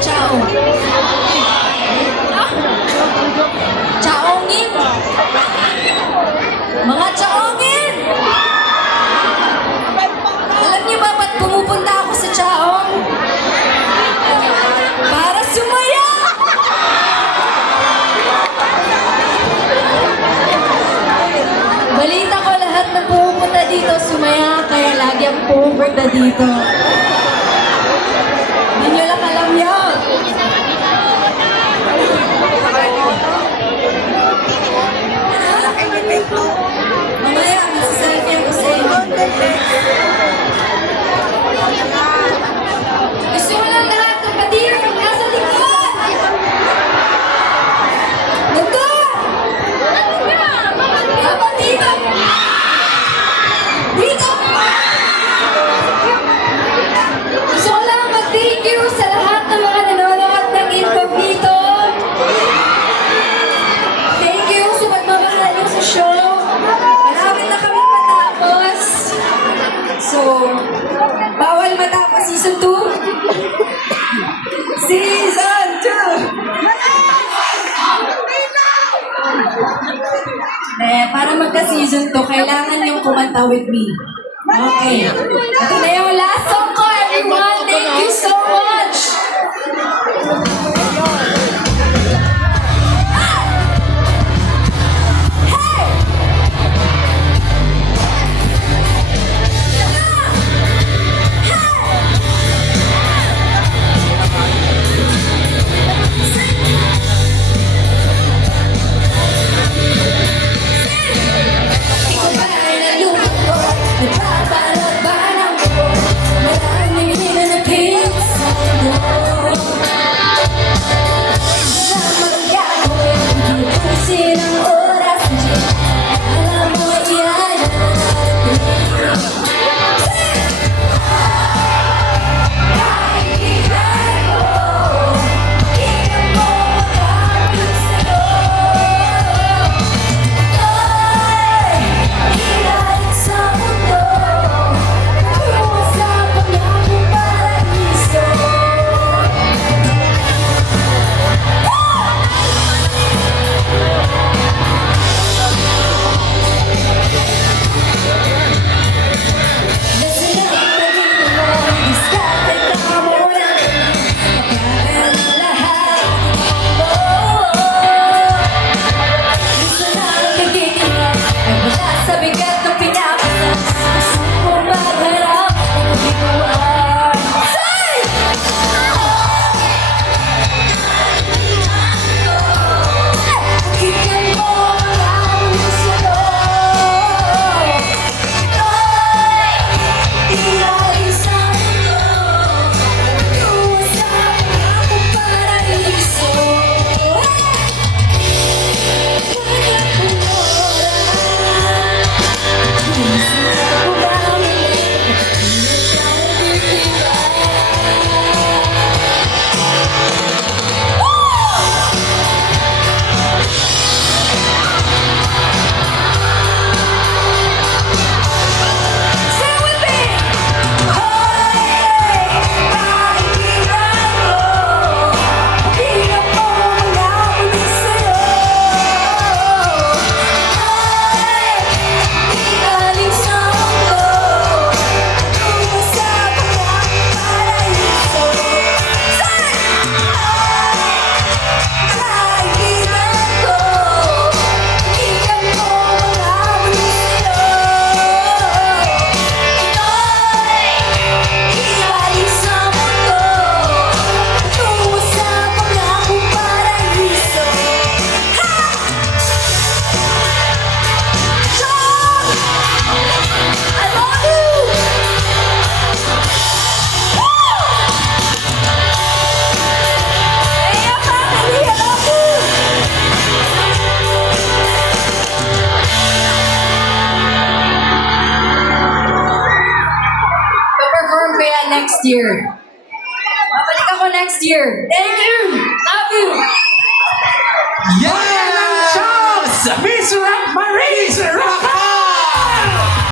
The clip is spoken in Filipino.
Chao. Chaongin. Mga chaongin. Alam niyo ba ba't pumupunta ako sa chaong? Para sumaya. Balita ko lahat na pumupunta dito sumaya kaya lagi akong pumupunta dito. Bawal matapos season 2? season 2! Eh, para magka-season 2, kailangan yung kumanta with me. Okay. Ito na yung last song ko, everyone. Thank you so much. happy now. next year. Babalik ako next year. Thank you! Love you! Yeah! Yes! Miss Rock Marie! Miss Rock